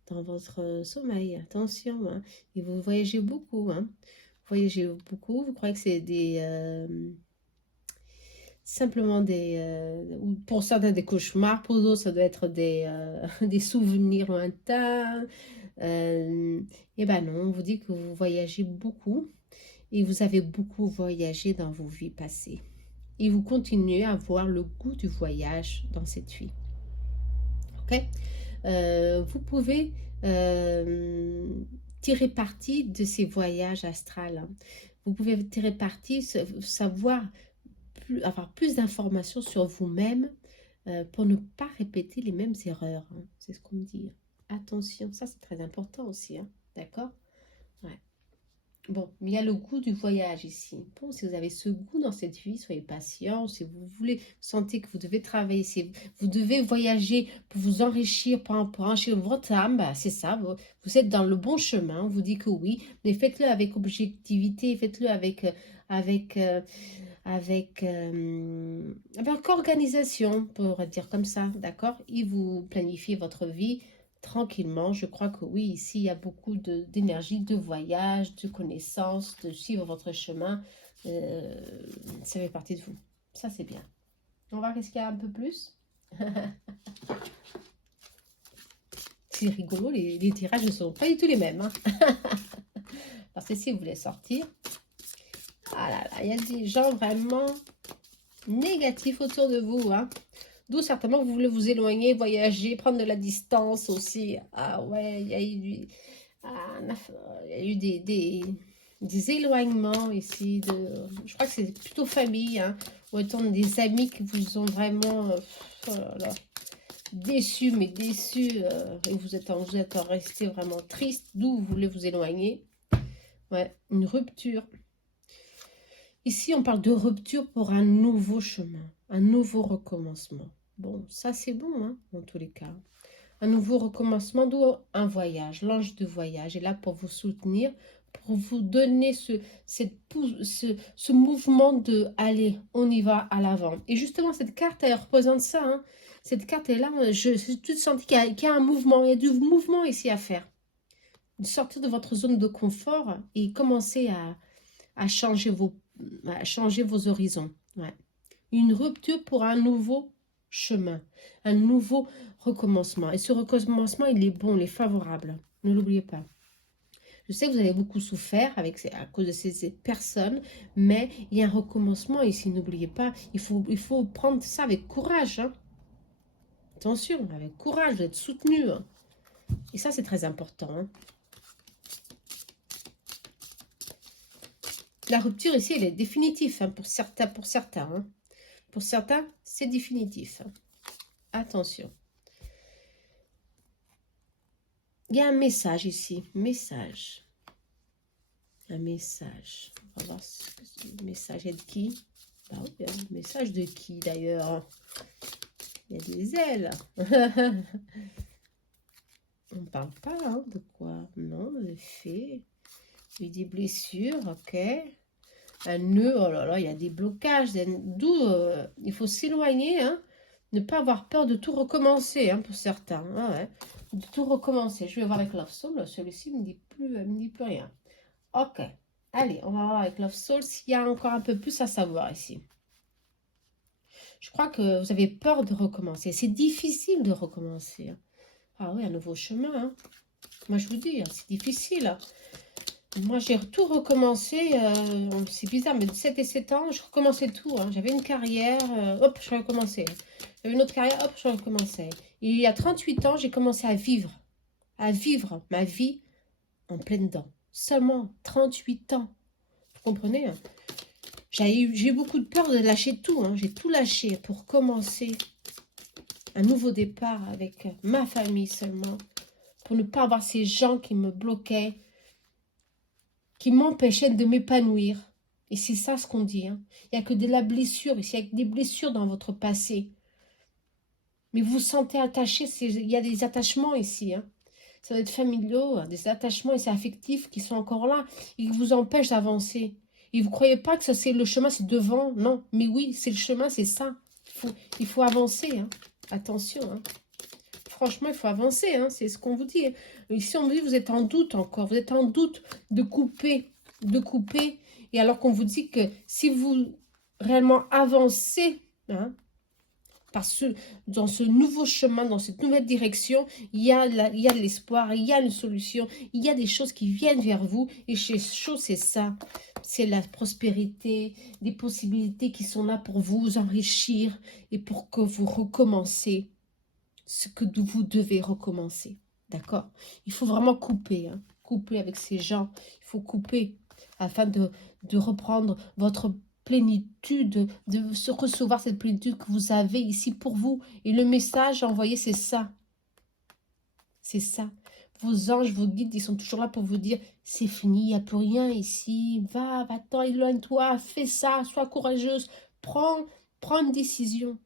dans votre sommeil. Attention. Hein, et vous voyagez beaucoup. Hein. Vous voyagez beaucoup. Vous croyez que c'est simplement pour certains des cauchemars, pour d'autres ça doit être des souvenirs lointains. Et ben non, on vous dit que vous voyagez beaucoup et vous avez beaucoup voyagé dans vos vies passées. Et vous continuez à avoir le goût du voyage dans cette vie. Ok? Vous pouvez tirer parti de ces voyages astrales. Hein. Vous pouvez tirer parti, savoir avoir plus d'informations sur vous-même pour ne pas répéter les mêmes erreurs. Hein. C'est ce qu'on me dit. Attention, ça c'est très important aussi. Hein. D'accord? Ouais. Bon, mais il y a le goût du voyage ici. Bon, si vous avez ce goût dans cette vie, soyez patient. Si vous voulez, sentez que vous devez travailler, si vous devez voyager pour vous enrichir, pour enrichir votre âme, bah, c'est ça. Vous êtes dans le bon chemin. On vous dit que oui, mais faites-le avec objectivité, faites-le avec organisation, pour dire comme ça, d'accord? Et vous planifiez votre vie tranquillement. Je crois que oui, ici, il y a beaucoup d'énergie, de voyage, de connaissances, de suivre votre chemin. Ça fait partie de vous. Ça, c'est bien. On va voir qu'est-ce qu'il y a un peu plus. C'est rigolo, les tirages ne sont pas du tout les mêmes. Hein. Parce que si vous voulez sortir, ah là là, il y a des gens vraiment négatifs autour de vous. Hein. D'où certainement vous voulez vous éloigner, voyager, prendre de la distance aussi. Ah ouais, il y a eu des éloignements ici. Je crois que c'est plutôt famille. Hein, ou étant des amis qui vous ont vraiment oh là là, déçus, mais déçus. Et vous êtes resté vraiment triste. D'où vous voulez vous éloigner. Ouais, une rupture. Ici, on parle de rupture pour un nouveau chemin, un nouveau recommencement. Bon, ça c'est bon, hein, dans tous les cas. Un nouveau recommencement, d'où un voyage. L'ange de voyage est là pour vous soutenir, pour vous donner ce mouvement de « allez, on y va à l'avant ». Et justement, cette carte, elle représente ça. Hein. Cette carte est là, j'ai tout senti qu'il y a un mouvement, il y a du mouvement ici à faire. Sortir de votre zone de confort et commencer à changer vos horizons. Ouais. Une rupture pour un nouveau chemin, un nouveau recommencement. Et ce recommencement, il est bon, il est favorable. Ne l'oubliez pas. Je sais que vous avez beaucoup souffert à cause de ces personnes, mais il y a un recommencement ici, n'oubliez pas. Il faut prendre ça avec courage. Hein. Attention, avec courage, vous êtes soutenu. Hein. Et ça, c'est très important. Hein. La rupture ici, elle est définitive hein, pour certains. Hein. Pour certains, c'est définitif. Hein. Attention. Il y a un message ici. Message. Un message. On va voir le message est de qui. Bah oui, un message de qui d'ailleurs. Il y a des ailes. On ne parle pas hein, de quoi. Non, de fait. Il y a des blessures, ok. Un nœud, oh là là, il y a des blocages. D'où il faut s'éloigner, hein. Ne pas avoir peur de tout recommencer, hein, pour certains. Ah ouais. De tout recommencer. Je vais voir avec Love Soul. Celui-ci ne me dit plus rien. Ok. Allez, on va voir avec Love Soul s'il y a encore un peu plus à savoir ici. Je crois que vous avez peur de recommencer. C'est difficile de recommencer. Hein. Ah oui, un nouveau chemin. Hein. Moi, je vous dis, hein, c'est difficile. Moi, j'ai tout recommencé. C'est bizarre, mais de 7 et 7 ans, je recommençais tout. Hein. J'avais une carrière, hop, je recommençais. J'avais une autre carrière, hop, je recommençais. Et il y a 38 ans, j'ai commencé à vivre ma vie en pleine dent. Seulement 38 ans. Vous comprenez hein. J'ai eu beaucoup de peur de lâcher tout. Hein. J'ai tout lâché pour commencer un nouveau départ avec ma famille seulement. Pour ne pas avoir ces gens qui me bloquaient, qui m'empêchaient de m'épanouir. Et c'est ça ce qu'on dit. Hein. Il n'y a que de la blessure ici, il y a que des blessures dans votre passé. Mais vous vous sentez attaché, il y a des attachements ici. Hein. Ça va être familiaux, des attachements et c'est affectifs qui sont encore là et qui vous empêchent d'avancer. Et vous ne croyez pas que ça c'est le chemin, c'est devant. Non, mais oui, c'est le chemin, c'est ça. Il faut avancer. Hein. Attention. Hein. Franchement, il faut avancer. Hein. C'est ce qu'on vous dit. Ici, on vous dit, vous êtes en doute encore. Vous êtes en doute de couper. De couper. Et alors qu'on vous dit que si vous réellement avancez, hein, dans ce nouveau chemin, dans cette nouvelle direction, il y a de l'espoir, il y a une solution, il y a des choses qui viennent vers vous. Et ces choses, c'est ça. C'est la prospérité, des possibilités qui sont là pour vous enrichir et pour que vous recommencez ce que vous devez recommencer. D'accord? Il faut vraiment couper. Hein, couper avec ces gens. Il faut couper afin de reprendre votre plénitude, de se recevoir cette plénitude que vous avez ici pour vous. Et le message envoyé, c'est ça. C'est ça. Vos anges, vos guides, ils sont toujours là pour vous dire, c'est fini, il n'y a plus rien ici. Va-t'en, éloigne-toi, fais ça, sois courageuse. Prends une décision.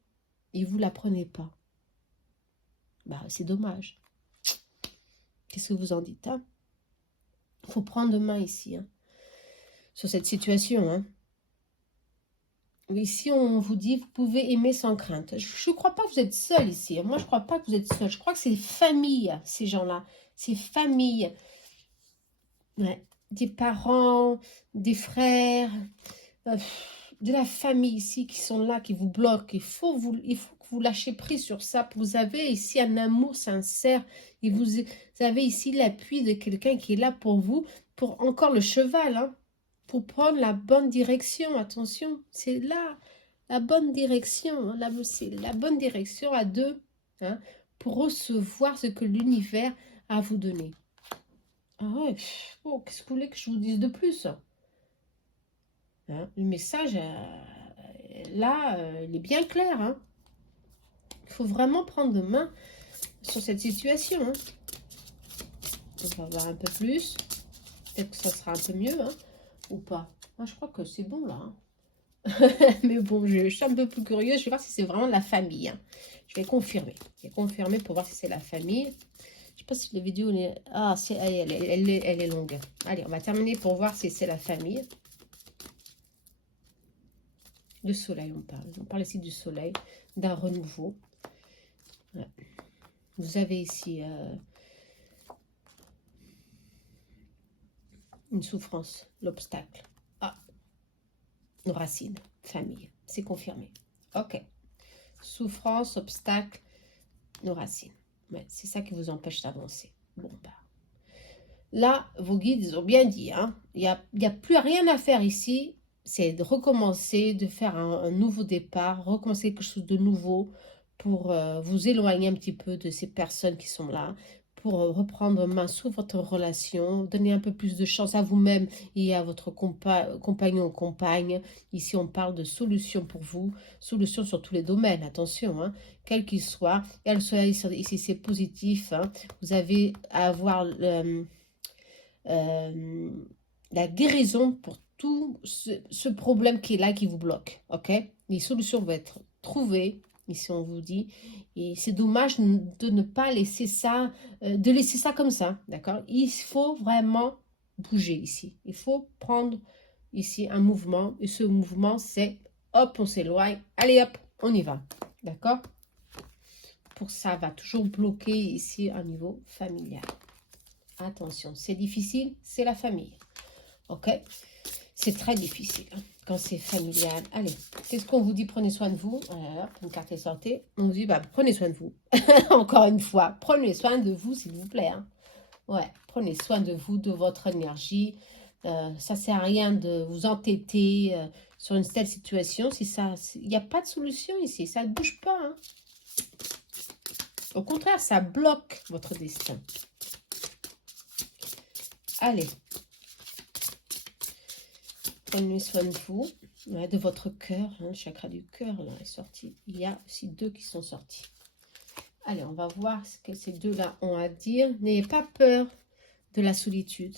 Et vous ne la prenez pas. Bah, c'est dommage. Qu'est-ce que vous en dites hein? Il faut prendre main ici. Hein, sur cette situation. Hein. Ici, on vous dit, vous pouvez aimer sans crainte. Je ne crois pas que vous êtes seul ici. Moi, je ne crois pas que vous êtes seul. Je crois que c'est famille, ces gens-là. C'est famille. Ouais. Des parents, des frères, de la famille ici qui sont là, qui vous bloquent. Il faut que vous lâchiez prise sur ça. Vous avez ici un amour sincère. Et vous avez ici l'appui de quelqu'un qui est là pour vous, pour encore le cheval, hein. Pour prendre la bonne direction, attention, c'est là, la bonne direction, hein, c'est la bonne direction à deux, hein, pour recevoir ce que l'univers a à vous donner. Ah ouais, oh, qu'est-ce que vous voulez que je vous dise de plus hein, le message, là, il est bien clair. Hein. Il faut vraiment prendre main sur cette situation. Hein. On va voir un peu plus, peut-être que ça sera un peu mieux, hein. Ou pas. Moi, je crois que c'est bon, là. Hein. Mais bon, je suis un peu plus curieuse. Je vais voir si c'est vraiment de la famille. Hein. Je vais confirmer. Je vais confirmer pour voir si c'est la famille. Je ne sais pas si la vidéo... Ah, elle est longue. Allez, on va terminer pour voir si c'est la famille. Le soleil, on parle. On parle ici du soleil, d'un renouveau. Ouais. Vous avez ici... une souffrance, l'obstacle. Ah, nos racines, famille, c'est confirmé. Ok. Souffrance, obstacle, nos racines. Ouais, c'est ça qui vous empêche d'avancer. Bon, bah. Là, vos guides, ils ont bien dit, hein. Il n'y a plus rien à faire ici. C'est de recommencer, de faire un nouveau départ, recommencer quelque chose de nouveau pour vous éloigner un petit peu de ces personnes qui sont là, pour reprendre main sur votre relation, donner un peu plus de chance à vous-même et à votre compagnon ou compagne. Ici, on parle de solutions pour vous, solutions sur tous les domaines, attention, hein, quel qu'il soit. Elle soit ici, c'est positif, hein. Vous avez à avoir la guérison pour tout ce problème qui est là, qui vous bloque, ok? Les solutions vont être trouvées. Ici, on vous dit, et c'est dommage de ne pas laisser ça, de laisser ça comme ça, d'accord? Il faut vraiment bouger ici. Il faut prendre ici un mouvement, et ce mouvement, c'est hop, on s'éloigne, allez hop, on y va, d'accord? Pour ça, va toujours bloquer ici un niveau familial. Attention, c'est difficile, c'est la famille, ok? C'est très difficile quand c'est familial. Allez, qu'est-ce qu'on vous dit? Prenez soin de vous. Voilà, une carte est sortie. On vous dit, bah, prenez soin de vous. Encore une fois, prenez soin de vous, s'il vous plaît. Hein. Ouais, prenez soin de vous, de votre énergie. Ça ne sert à rien de vous entêter sur une telle situation. Si ça, il n'y a pas de solution ici. Ça ne bouge pas. Hein. Au contraire, ça bloque votre destin. Allez. Prenez soin de vous, de votre cœur, hein, le chakra du cœur là est sorti. Il y a aussi 2 qui sont sortis. Allez, on va voir ce que ces 2-là ont à dire. N'ayez pas peur de la solitude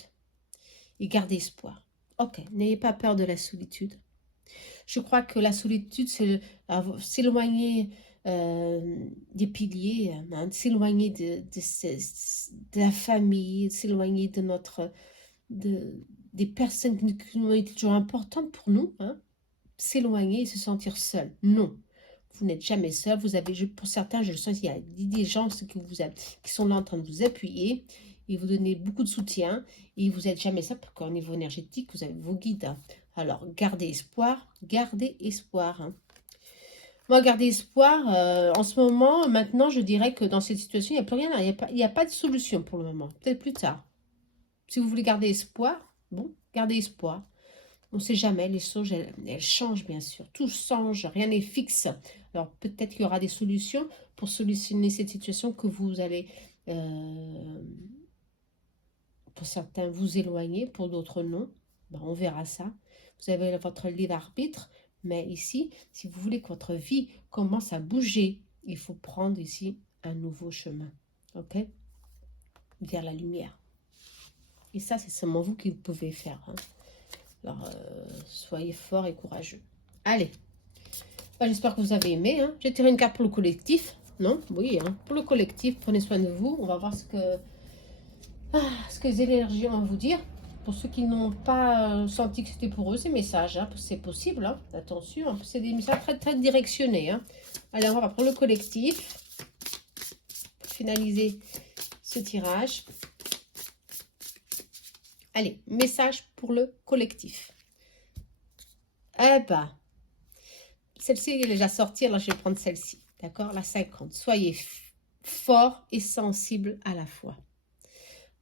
et gardez espoir. Ok, n'ayez pas peur de la solitude. Je crois que la solitude, c'est s'éloigner des piliers, hein, s'éloigner de la famille, s'éloigner de notre... des personnes qui ont été toujours importantes pour nous, hein, s'éloigner et se sentir seul. Non, vous n'êtes jamais seul. Vous avez, pour certains, je le sens, il y a des gens qui sont là en train de vous appuyer et vous donner beaucoup de soutien. Et vous n'êtes jamais seul parce qu'au niveau énergétique, vous avez vos guides. Hein. Alors, gardez espoir, gardez espoir. Hein. Moi, gardez espoir. En ce moment, maintenant, je dirais que dans cette situation, il n'y a plus rien. Il n'y a pas de solution pour le moment. Peut-être plus tard. Si vous voulez garder espoir, bon, gardez espoir. On ne sait jamais, les choses, elles changent bien sûr. Tout change, rien n'est fixe. Alors peut-être qu'il y aura des solutions pour solutionner cette situation que vous allez, pour certains, vous éloigner, pour d'autres non. Ben, on verra ça. Vous avez votre libre arbitre, mais ici, si vous voulez que votre vie commence à bouger, il faut prendre ici un nouveau chemin, ok? Vers la lumière. Et ça, c'est seulement vous qui le pouvez faire. Hein. Alors, soyez fort et courageux. Allez. Bah, j'espère que vous avez aimé. Hein. J'ai tiré une carte pour le collectif. Non? Oui. Hein. Pour le collectif, prenez soin de vous. On va voir ce que les énergies ont à vous dire. Pour ceux qui n'ont pas senti que c'était pour eux, ces messages. Hein. C'est possible. Hein. Attention. C'est des messages très, très directionnés. Hein. Allez, on va voir pour le collectif. Pour finaliser ce tirage. Allez, message pour le collectif. Eh ben, celle-ci est déjà sortie, alors je vais prendre celle-ci. D'accord, la 50. Soyez fort et sensible à la fois.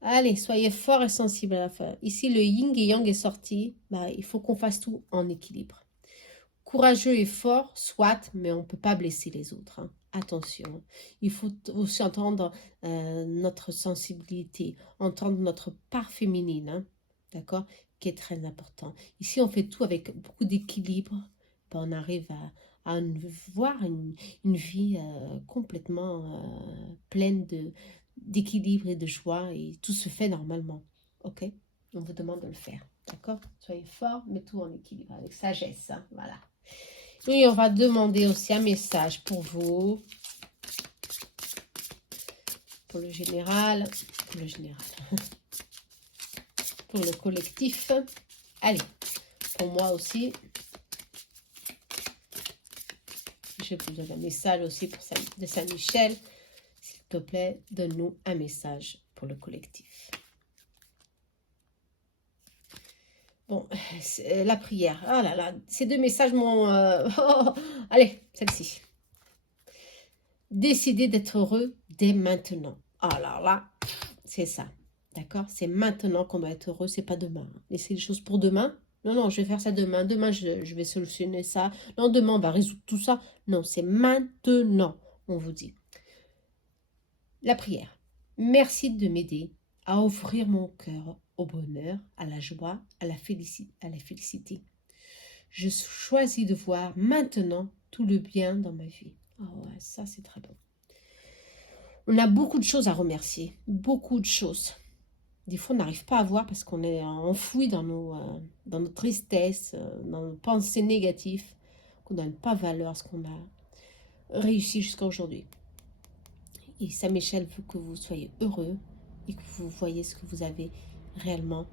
Allez, soyez fort et sensible à la fois. Ici, le yin et yang est sorti. Bah, il faut qu'on fasse tout en équilibre. Courageux et fort, soit, mais on ne peut pas blesser les autres. Hein. Attention, il faut aussi entendre notre sensibilité, entendre notre part féminine, hein, d'accord, qui est très important. Ici, on fait tout avec beaucoup d'équilibre, ben, on arrive à voir une vie complètement pleine d'équilibre et de joie, et tout se fait normalement, ok? On vous demande de le faire, d'accord? Soyez fort, mais tout en équilibre, avec sagesse, hein, voilà. Et on va demander aussi un message pour vous, pour le général, pour le collectif. Allez, pour moi aussi, je vous donne un message aussi pour de Saint-Michel. S'il te plaît, donne-nous un message pour le collectif. Bon, la prière. Ah là là, ces 2 messages m'ont... allez, celle-ci. Décidez d'être heureux dès maintenant. Ah là là, c'est ça. D'accord? C'est maintenant qu'on doit être heureux, c'est pas demain. Laissez les choses pour demain. Non, non, je vais faire ça demain. Demain, je vais solutionner ça. Non, demain, on va résoudre tout ça. Non, c'est maintenant, on vous dit. La prière. Merci de m'aider à ouvrir mon cœur au bonheur, à la joie, à la félicité. Je choisis de voir maintenant tout le bien dans ma vie. Ah ouais, ça c'est très bon. On a beaucoup de choses à remercier, beaucoup de choses. Des fois, on n'arrive pas à voir parce qu'on est enfoui dans nos tristesses, dans nos pensées négatives, qu'on ne donne pas valeur à ce qu'on a réussi jusqu'à aujourd'hui. Et Saint-Michel veut que vous soyez heureux et que vous voyez ce que vous avez réellement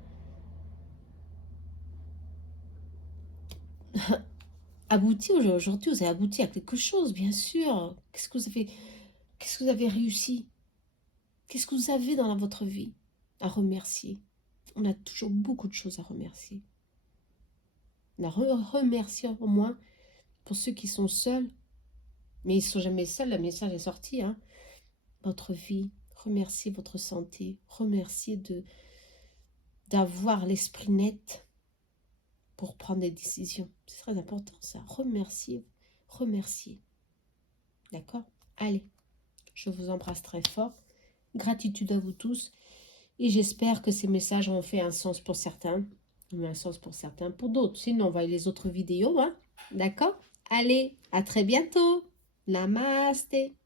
abouti aujourd'hui. Vous avez abouti à quelque chose, bien sûr. Qu'est-ce que vous avez réussi? Qu'est-ce que vous avez dans votre vie à remercier? On a toujours beaucoup de choses à remercier. On a remercié au moins pour ceux qui sont seuls, mais ils ne sont jamais seuls, le message est sorti, hein. Votre vie, remerciez votre santé, remerciez d'avoir l'esprit net pour prendre des décisions. C'est très important ça, remerciez. D'accord? Allez, je vous embrasse très fort. Gratitude à vous tous. Et j'espère que ces messages ont fait un sens pour certains. Un sens pour certains, pour d'autres. Sinon, on va les autres vidéos. Hein? D'accord? Allez, à très bientôt. Namasté.